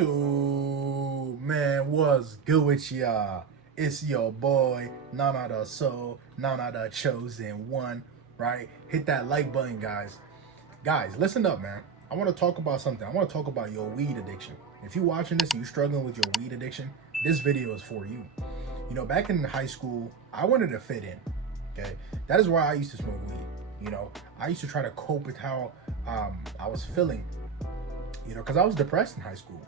YouTube, man, what's good with y'all? It's your boy, Nana the Soul, Nana the Chosen One, right? Hit that like button, guys. Guys, listen up, man. I want to talk about something. I want to talk about your weed addiction. If you're watching this and you're struggling with your weed addiction, this video is for you. You know, back in high school, I wanted to fit in, okay? That is why I used to smoke weed. You know, I used to try to cope with how I was feeling, you know, because I was depressed in high school.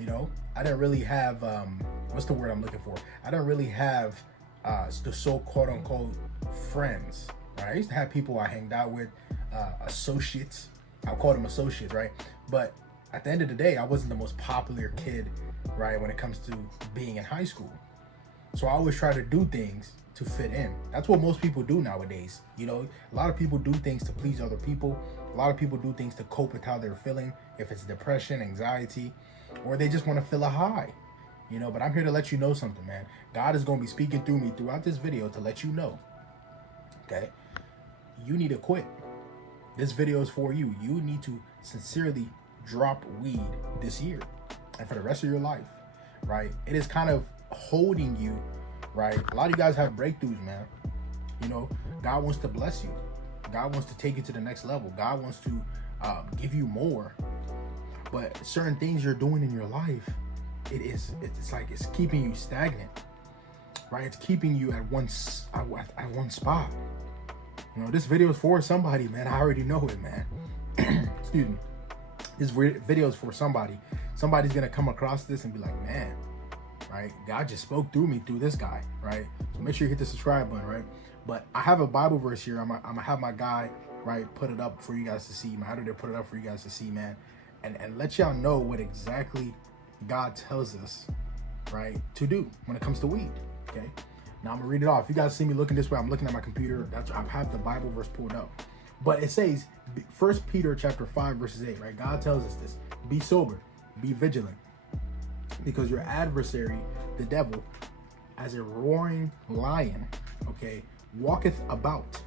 You know, I didn't really have, what's the word I'm looking for? I didn't really have the so-called unquote friends, right? I used to have people I hanged out with, associates. I'll call them associates, right? But at the end of the day, I wasn't the most popular kid, right, when it comes to being in high school. So I always try to do things to fit in. That's what most people do nowadays. You know, a lot of people do things to please other people. A lot of people do things to cope with how they're feeling, if it's depression, anxiety, or they just want to feel a high. You know, but I'm here to let you know something, man. God is going to be speaking through me throughout this video to let you know, okay? You need to quit. This video is for you. You need to sincerely drop weed this year and for the rest of your life, right? It is kind of holding you, right? A lot of you guys have breakthroughs, man. You know, God wants to bless you. God wants to take you to the next level. God wants to give you more. But certain things you're doing in your life, it's like it's keeping you stagnant, right? It's keeping you at one spot. You know, this video is for somebody, man. I already know it, man. Excuse me. This video is for somebody. Somebody's gonna come across this and be like, man, right? God just spoke through me through this guy, right? So make sure you hit the subscribe button, right? But I have a Bible verse here. I'm gonna have my guy, right, put it up for you guys to see. My editor put it up for you guys to see, man, and let y'all know what exactly God tells us, right, to do when it comes to weed. Okay. Now I'm gonna read it off. You guys see me looking this way, I'm looking at my computer. That's I have the Bible verse pulled up. But it says, 1 Peter chapter 5 verses 8, right? God tells us this: be sober, be vigilant, because your adversary, the devil, as a roaring lion, okay, walketh about,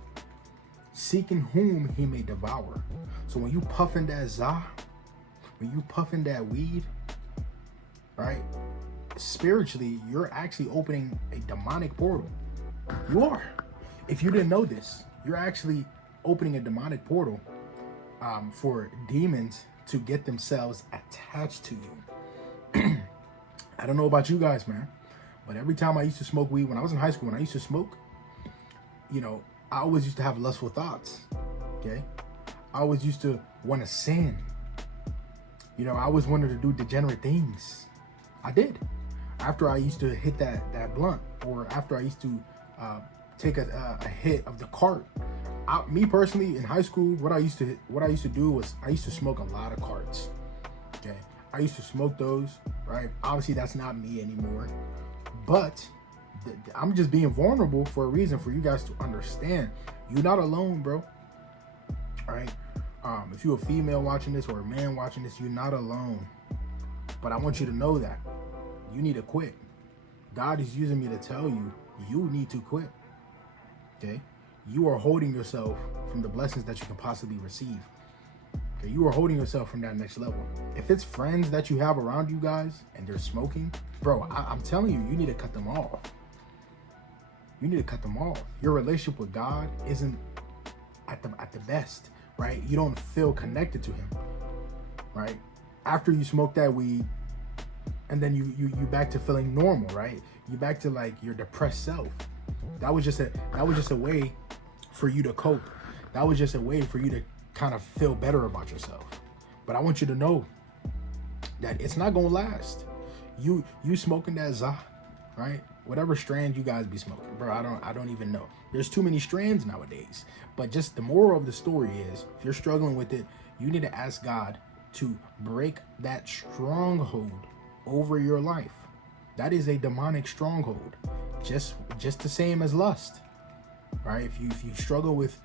seeking whom he may devour. So when you puffing that za, when you puffing that weed, right, spiritually, you're actually opening a demonic portal. You are. If you didn't know this, you're actually opening a demonic portal for demons to get themselves attached to you. I don't know about you guys, man, but every time I used to smoke weed when I was in high school, when I used to smoke, you know, I always used to have lustful thoughts, okay? I always used to want to sin. You know, I always wanted to do degenerate things. I did. After I used to hit that blunt, or after I used to take a hit of the cart. Me personally, in high school, what I used to do was I used to smoke a lot of carts. Okay, I used to smoke those, right? Obviously, that's not me anymore, but I'm just being vulnerable for a reason, for you guys to understand. You're not alone, bro. All right. If you're a female watching this or a man watching this, you're not alone. But I want you to know that you need to quit. God is using me to tell you, you need to quit. Okay? You are holding yourself from the blessings that you can possibly receive. Okay? You are holding yourself from that next level. If it's friends that you have around you guys and they're smoking, bro, I'm telling you, you need to cut them off. You need to cut them off. Your relationship with God isn't at the best, right? You don't feel connected to him, right? After you smoke that weed, and then you back to feeling normal, right? You back to like your depressed self. That was just a way for you to cope. That was just a way for you to kind of feel better about yourself. But I want you to know that it's not gonna last. You smoking that za, right? Whatever strand you guys be smoking, bro, I don't even know. There's too many strands nowadays. But just the moral of the story is, if you're struggling with it, you need to ask God to break that stronghold over your life. That is a demonic stronghold, just the same as lust, right? If you struggle with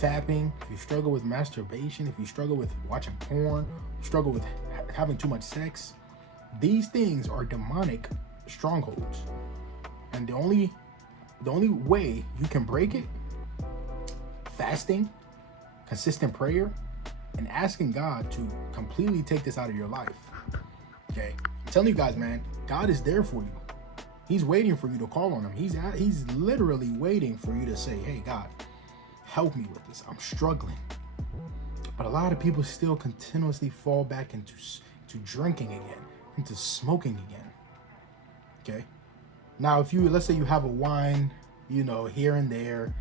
fapping, if you struggle with masturbation, if you struggle with watching porn, struggle with having too much sex, these things are demonic strongholds. And the only way you can break it, fasting, consistent prayer, and asking God to completely take this out of your life. Okay, I'm telling you guys, man, God is there for you. He's waiting for you to call on him. He's literally waiting for you to say, hey, God, help me with this. I'm struggling. But a lot of people still continuously fall back into drinking again, into smoking again. Okay. Now, if let's say you have a wine, here and there,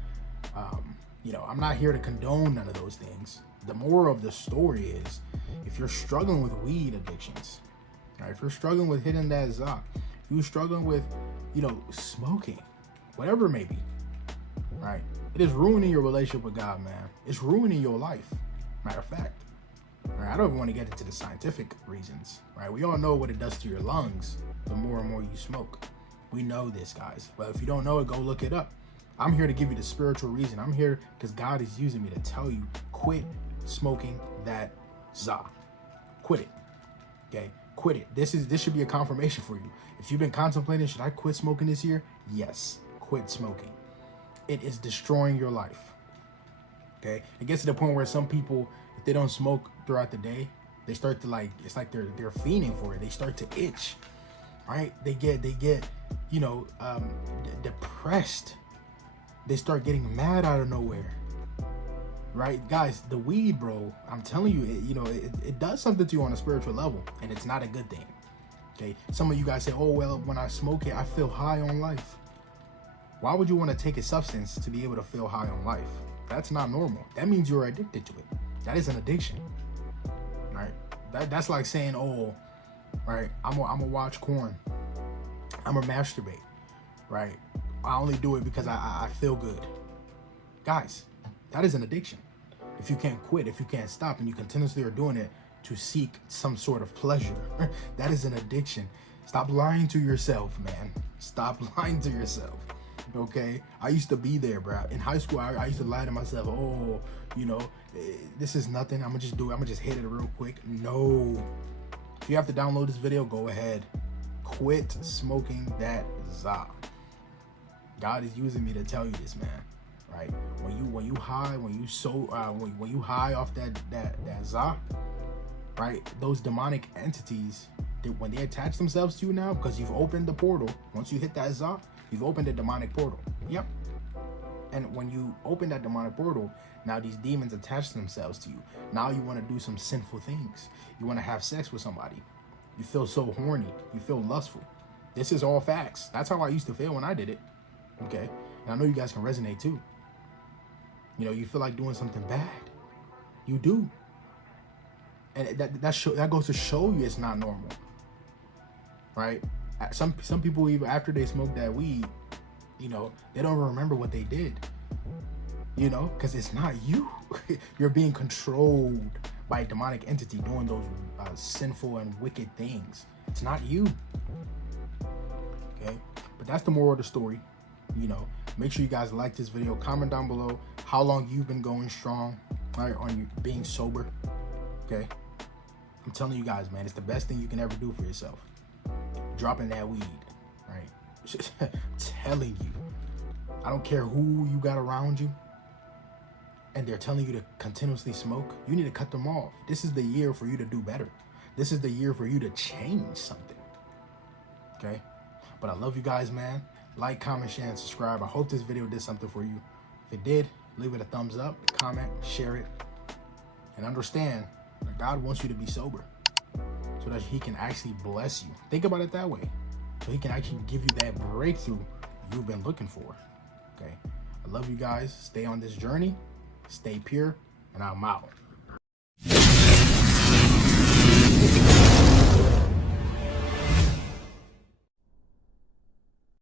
I'm not here to condone none of those things. The moral of the story is, if you're struggling with weed addictions, right? If you're struggling with hitting that Zoc, if you're struggling with, smoking, whatever it may be, right? It is ruining your relationship with God, man. It's ruining your life. Matter of fact, right? I don't even want to get into the scientific reasons, right? We all know what it does to your lungs the more and more you smoke. We know this, guys. But if you don't know it, go look it up. I'm here to give you the spiritual reason. I'm here because God is using me to tell you, quit smoking that Zoc. Quit it. Okay? Quit it. This should be a confirmation for you. If you've been contemplating, should I quit smoking this year? Yes. Quit smoking. It is destroying your life. Okay? It gets to the point where some people, if they don't smoke throughout the day, they start to it's like they're fiending for it. They start to itch. Right? They get depressed. They start getting mad out of nowhere. Right? Guys, the weed, bro, I'm telling you, it does something to you on a spiritual level, and it's not a good thing. Okay? Some of you guys say, oh, well, when I smoke it, I feel high on life. Why would you want to take a substance to be able to feel high on life? That's not normal. That means you're addicted to it. That is an addiction. Right? That's like saying, oh, right, I'm gonna watch porn. I'm gonna masturbate. Right? I only do it because I feel good. Guys, that is an addiction. If you can't quit, if you can't stop, and you continuously are doing it to seek some sort of pleasure, that is an addiction. Stop lying to yourself, man. Stop lying to yourself. Okay? I used to be there, bro. In high school, I used to lie to myself. Oh, this is nothing. I'm gonna just do it. I'm gonna just hit it real quick. No. If you have to download this video, go ahead. Quit smoking that Zoc. God is using me to tell you this, man. Right? When you high off that Zoc, right? Those demonic entities, when they attach themselves to you now, because you've opened the portal. Once you hit that Zoc, you've opened a demonic portal. Yep. And when you open that demonic portal, now these demons attach themselves to you. Now you want to do some sinful things. You want to have sex with somebody. You feel so horny. You feel lustful. This is all facts. That's how I used to feel when I did it. Okay? And I know you guys can resonate too. You feel like doing something bad. You do. And that goes to show you it's not normal. Right? Some people, even after they smoke that weed, they don't remember what they did. Because it's not you. You're being controlled by a demonic entity doing those sinful and wicked things. It's not you. Okay? But that's the moral of the story. Make sure you guys like this video. Comment down below how long you've been going strong, right, on you being sober. Okay? I'm telling you guys, man, it's the best thing you can ever do for yourself. Dropping that weed, right? I'm telling you. I don't care who you got around you and they're telling you to continuously smoke. You need to cut them off. This is the year for you to do better. This is the year for you to change something. Okay? But I love you guys, man. Like, comment, share, and subscribe. I hope this video did something for you. If it did, leave it a thumbs up, comment, share it, and understand that God wants you to be sober so that he can actually bless you. Think about it that way. So he can actually give you that breakthrough you've been looking for. Okay? I love you guys. Stay on this journey. Stay pure, and I'm out.